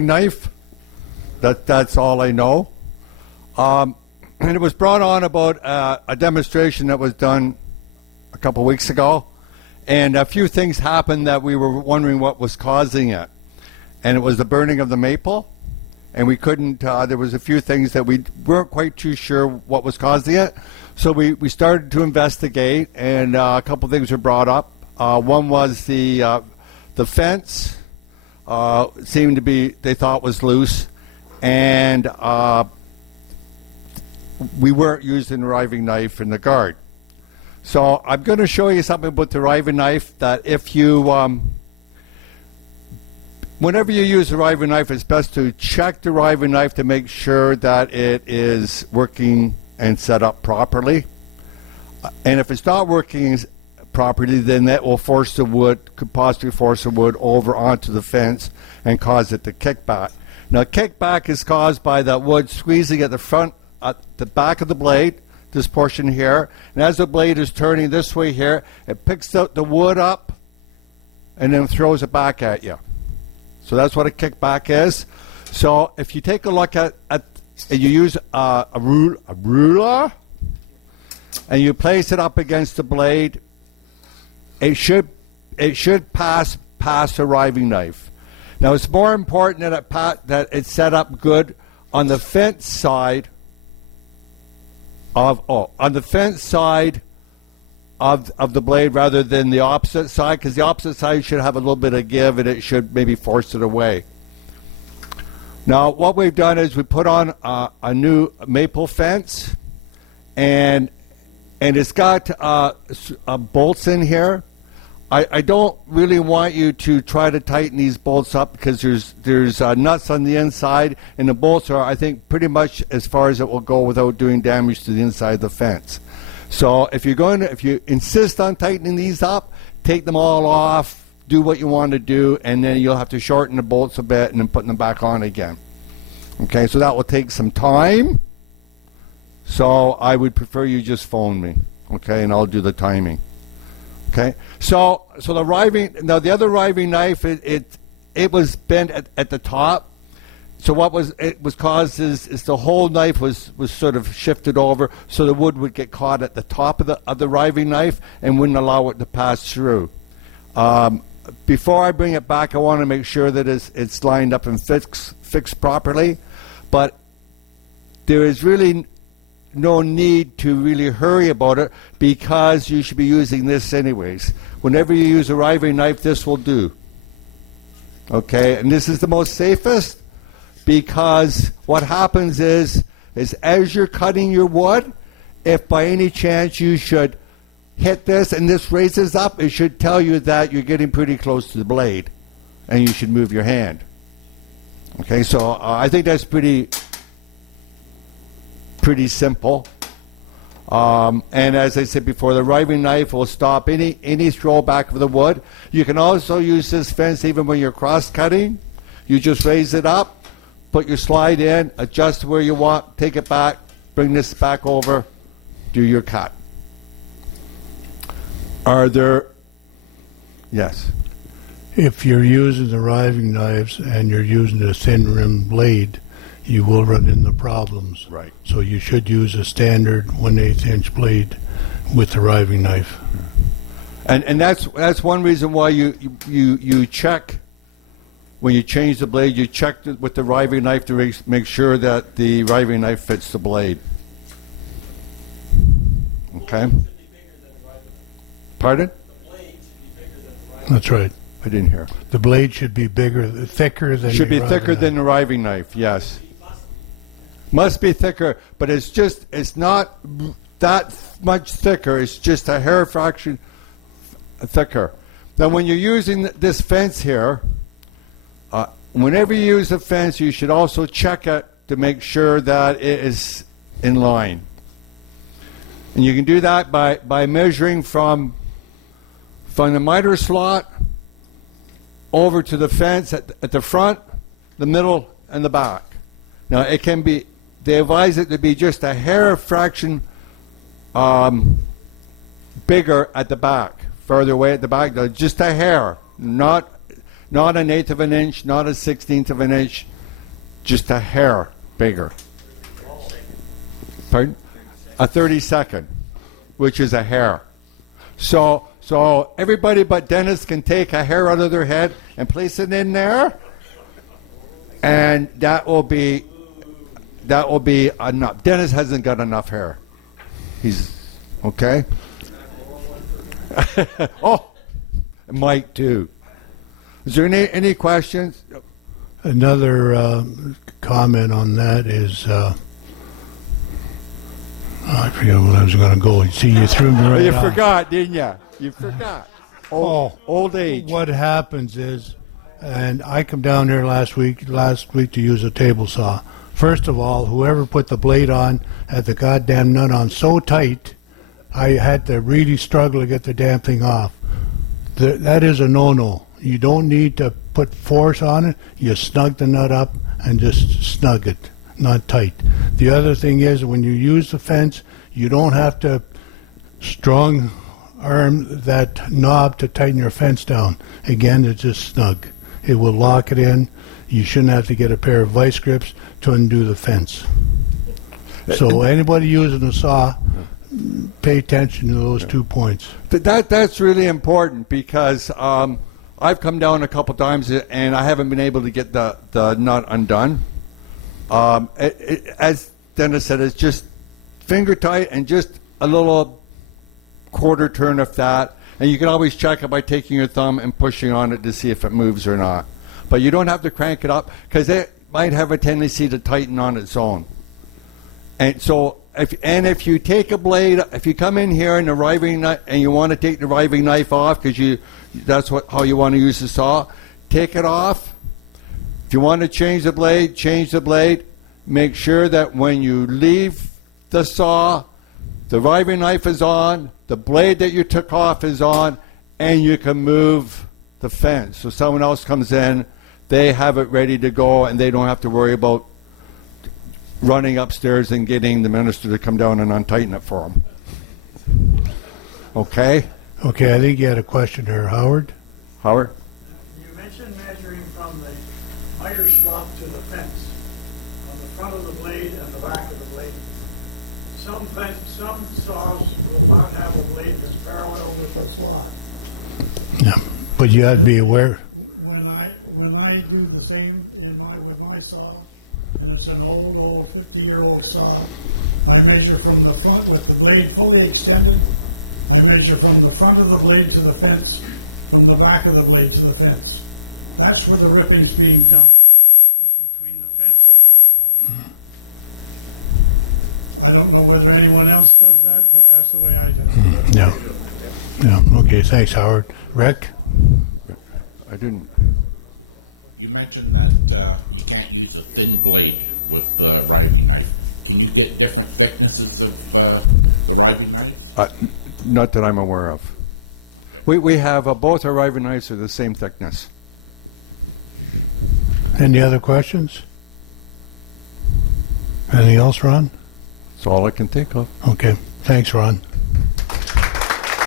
Knife. That's all I know. And it was brought on about a demonstration that was done a couple weeks ago, and a few things happened that we were wondering what was causing it. And it was the burning of the maple, and we couldn't, there was a few things that we weren't quite too sure what was causing it. So we started to investigate, and a couple things were brought up. One was the fence seemed to be, they thought was loose, and we weren't using the riving knife in the guard. So I'm going to show you something about the riving knife that if you, whenever you use the riving knife, it's best to check the riving knife to make sure that it is working and set up properly. And if it's not working properly, then that will force the wood, could possibly force the wood over onto the fence and cause it to kick back. Now, kickback is caused by the wood squeezing at the front, at the back of the blade, this portion here, and as the blade is turning this way here, it picks out the wood up and then throws it back at you. So that's what a kickback is. So if you take a look at and you use a ruler and you place it up against the blade, it should pass a riving knife. Now it's more important that it's set up good on the fence side of the blade rather than the opposite side, because the opposite side should have a little bit of give and it should maybe force it away. Now what we've done is we put on a new maple fence, and it's got bolts in here. I don't really want you to try to tighten these bolts up because there's nuts on the inside, and the bolts are, I think, pretty much as far as it will go without doing damage to the inside of the fence. So if you insist on tightening these up, take them all off, do what you want to do, and then you'll have to shorten the bolts a bit and then put them back on again. Okay, so that will take some time. So I would prefer you just phone me, okay, and I'll do the timing. Okay, so the riving, now the other riving knife, it was bent at the top. So what was caused is the whole knife was sort of shifted over, so the wood would get caught at the top of the riving knife and wouldn't allow it to pass through. Before I bring it back, I want to make sure that it's lined up and fixed properly. But there is really no need to really hurry about it, because you should be using this anyways. Whenever you use a riving knife, this will do. Okay, and this is the most safest, because what happens is as you're cutting your wood, if by any chance you should hit this and this raises up, it should tell you that you're getting pretty close to the blade and you should move your hand. Okay, so I think that's pretty simple. And as I said before, the riving knife will stop any throw back of the wood. You can also use this fence even when you're cross cutting. You just raise it up, put your slide in, adjust where you want, take it back, bring this back over, do your cut. Are there, yes? If you're using the riving knives and you're using a thin rim blade, you will run into problems. Right. So you should use a standard 1/8 inch blade with the riving knife. And that's one reason why you check when you change the blade. You check with the riving knife to make sure that the riving knife fits the blade. Okay. Pardon? The blade should be bigger than the riving. That's right. I didn't hear. The blade should be thicker than. Should be thicker than the riving knife. Yes. Must be thicker, but it's not that much thicker. It's just a hair fraction thicker. Now, when you're using this fence here, whenever you use a fence, you should also check it to make sure that it is in line. And you can do that by measuring from the miter slot over to the fence at the front, the middle, and the back. Now, it can be, they advise it to be just a hair fraction bigger at the back, further away at the back, just a hair, not Not an eighth of an inch, not a 16th of an inch, just a hair bigger. Pardon? A 32nd, which is a hair. So everybody but Dennis can take a hair out of their head and place it in there, and that will be enough. Dennis hasn't got enough hair. He's okay. Oh, Mike too. Is there any questions? Another comment on that is, I forget where I was going to go. See, you threw me right You off. forgot, didn't you? You forgot. Old age. What happens is, and I come down here last week to use a table saw. First of all, whoever put the blade on had the goddamn nut on so tight, I had to really struggle to get the damn thing off. That is a no-no. You don't need to put force on it. You snug the nut up and just snug it, not tight. The other thing is, when you use the fence, you don't have to strong arm that knob to tighten your fence down. Again, it's just snug. It will lock it in. You shouldn't have to get a pair of vice grips to undo the fence. So anybody using a saw, pay attention to those 2 points. That's really important because I've come down a couple times and I haven't been able to get the nut undone. As Dennis said, it's just finger tight and just a little quarter turn of that. And you can always check it by taking your thumb and pushing on it to see if it moves or not. But you don't have to crank it up because it might have a tendency to tighten on its own. And so, if you take a blade, if you come in here in the riving knife and you want to take the riving knife off because that's how you want to use the saw, take it off. If you want to change the blade, change the blade. Make sure that when you leave the saw, the riving knife is on, the blade that you took off is on, and you can move the fence. So someone else comes in, they have it ready to go, and they don't have to worry about running upstairs and getting the minister to come down and untighten it for them. Okay? Okay, I think you had a question there, Howard. Howard? You mentioned measuring from the miter slot to the fence, on the front of the blade and the back of the blade. Some saws will not have a blade that's parallel with the slot. Yeah, but you had to be aware. When I do the same with my saw, and it's an old 50-year-old saw, I measure from the front with the blade fully extended. I measure from the front of the blade to the fence, from the back of the blade to the fence. That's where the ripping's being done, is between the fence and the saw. I don't know whether anyone else does that, but that's the way I do it. Yeah. Okay, thanks, Howard. Rick? I didn't. You mentioned that you can't use a thin blade with the riving knife. Can you get different thicknesses of the riving knife? Not that I'm aware of. We have both our riving knives are the same thickness. Any other questions? Anything else, Ron? That's all I can think of. Okay, thanks, Ron.